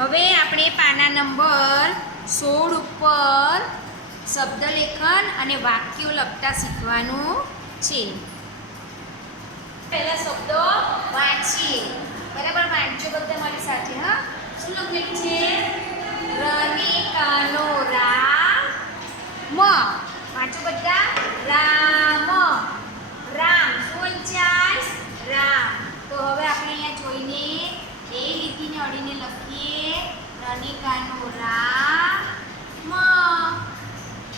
હવે આપણે પાના નંબર સોળ ઉપર શબ્દ લેખન અને વાક્યો લખતા શીખવાનું છે. પહેલા શબ્દો વાંચીએ. બરાબર વાંચજો બધા મારી સાથે, હા? શું લખેલું છે? રનિકાનો રા મ વાંચો બધા. રામ. રામ, શું વંચાય? રામ. તો હવે આપણે અહીંયા જોઈને એ લીટીને અડીને લખીએ. રનિકાનો રા મ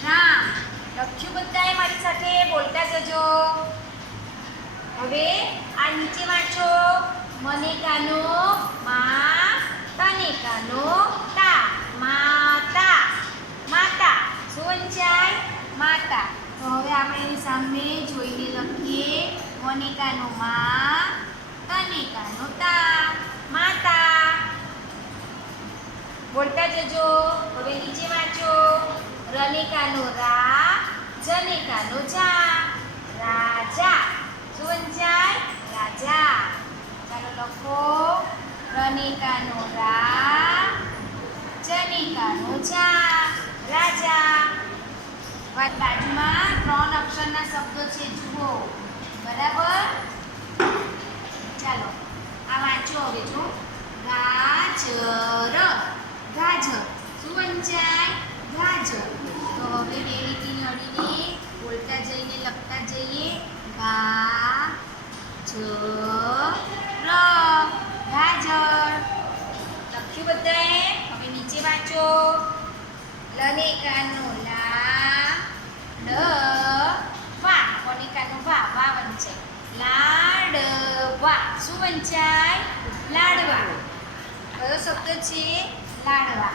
રામ લખ્યું બધાએ મારી સાથે બોલતા જજો હવે આ નીચે વાંચો મને મા તને તા માતા માતા શું માતા તો હવે આપણે સામે જોઈને લખીએ મને મા તને તા માતા બોલતા જજો. હવે નીચે વાંચો. રનિકાનો રા જનિકાનો જા રાજા શું જાય રાજા. ચાલો લખો. રનિકાનો રા જનિકાનો જા રાજા. વાત બાજુમાં ત્રણ અક્ષરના શબ્દો છે. જુઓ. બરાબર? ચાલો. આ વાંચો હવે જો. ગાજર. ગાજર શું વંચાય ગાજર. તો હવે બે લીટીને અડીને બોલતા જઈને લખતા જઈએ. ગા જ ર ગાજર. લખ્યું બધાએ? હવે નીચે વાંચો. લને કાનો લા ડ વા કોને વા વા વંચાય લાડવા શું વંચાય લાડવા. કયો શબ્દ છે? લાડવા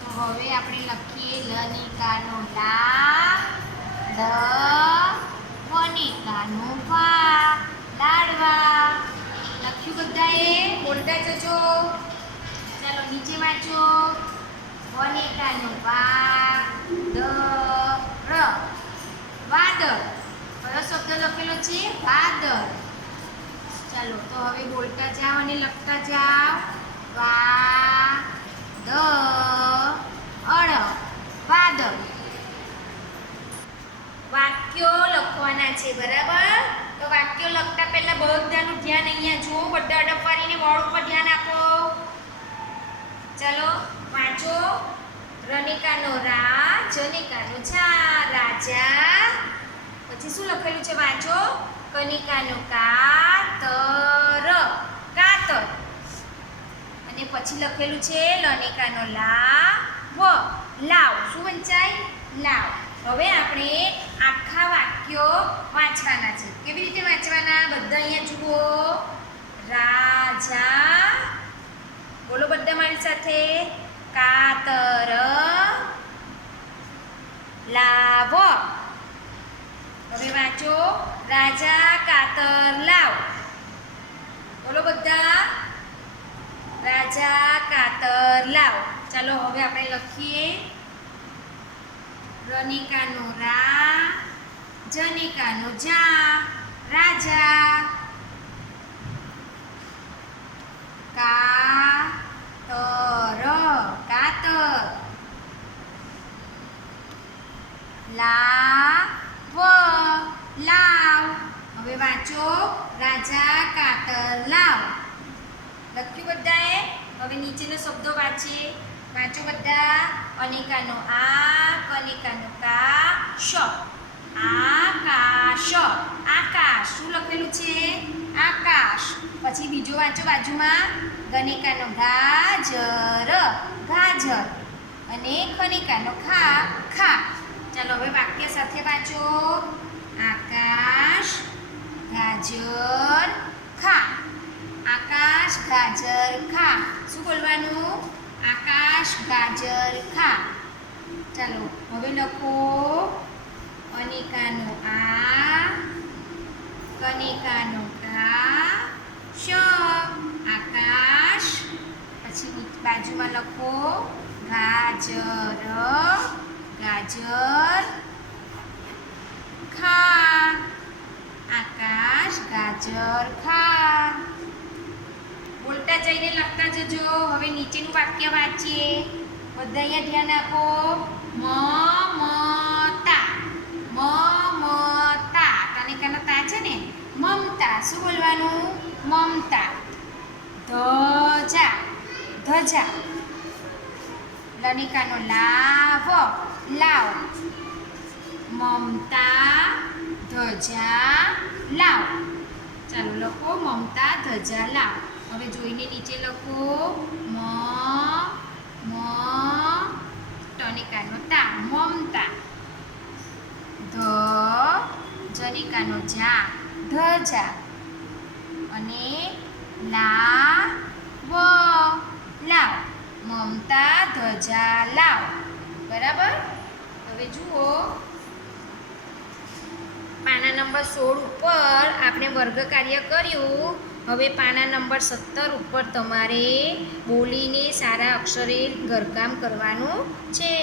તો હવે આપણે લખીએ લનિકાનો લા ડ વનિકાનો વા લાડવા લખ્યું બધાએ? બોલતા જજો. ચાલો નીચે વાંચો. વનિકાનો વા દ, ર. વાદળ કયો શબ્દ લખેલો છે વાદળ ચાલો, તો હવે બોલતા જાઓ અને લખતા જાઓ. વા દ અળ વાદળ વાક્યો લખવાના છે બરાબર તો વાક્યો લખતા પહેલા બધાનું ધ્યાન અહીંયા બધા અડફવારીને બોર્ડ ઉપર ધ્યાન આપો. ચાલો, વાંચો. રનિકાનો રા જનિકાનો જા રાજા. પછી શું લખેલું છે? વાંચો. કનિકાનો કાતર કાતર. અને પછી લખેલું છે, લનિકાનો લા વ લાવ. શું વંચાય? લાવ. હવે આપણે આખા વાક્યો વાંચવાના છે. કેવી રીતે વાંચવાના? બધા અહીંયા જુઓ. રાજા. બોલો બધા મારી સાથે. કાતર. લાવ. હવે વાંચો. રાજા, કાતર, લાવ. બોલો બધા. રાજા, કાતર, લાવ. ચાલો હવે આપણે લખીએ. રનિકાનો રા, જનિકાનો જા રાજા કાતર કાતર લાવ લાવ. હવે વાંચો, રાજા કાતર, લાવ. લખ્યું બધાએ? હવે નીચેનો શબ્દો વાંચીએ. વાંચો બધા. અનેકાનો આ, કનિકાનો કા, શ. આકાશ. આકાશ. શું લખેલું છે? આકાશ. પછી બીજો વાંચો બાજુમાં. ગનિકાનો ગાજર. ગાજર. અને ખનિકાનો ખા ખા. ચાલો હવે વાક્ય સાથે વાંચો. આકાશ, ગાજર ખા આકાશ, ગાજર ખા શું બોલવાનું? આકાશ, ગાજર ખા ચાલો હવે લખો. અનિકાનો આ, કનિકાનો કા શ. આકાશ. પછી બાજુમાં લખો. ગાજર. ગાજર ખા આકાશ, ગાજર ખા બોલતા જઈને લખતા જજો. હવે નીચેનું વાક્ય વાંચીએ. બધા અહીંયા ધ્યાન આપો. મમતા મમતા. તને કાના તા છે ને? મમતા. શું બોલવાનું? મમતા. ધજા ધજા. લનિકાનો લાવ. લાવ. મમતા ધજા લાવ. ચાલો લખો મમતા ધજા લાવ. હવે જોઈને નીચે લખો મ મ, ટનિકાનો તા મમતા. ધ, જનિકાનો જા, ધજા. અને લા વ લાવ. મમતા ધજા લાવ. બરાબર? હવે જુઓ. પાના નંબર સોળ ઉપર આપણે વર્ગ કાર્ય કર્યું. હવે પાના નંબર સત્તર ઉપર તમારે બોલીને સારા અક્ષરે ઘરકામ કરવાનું છે.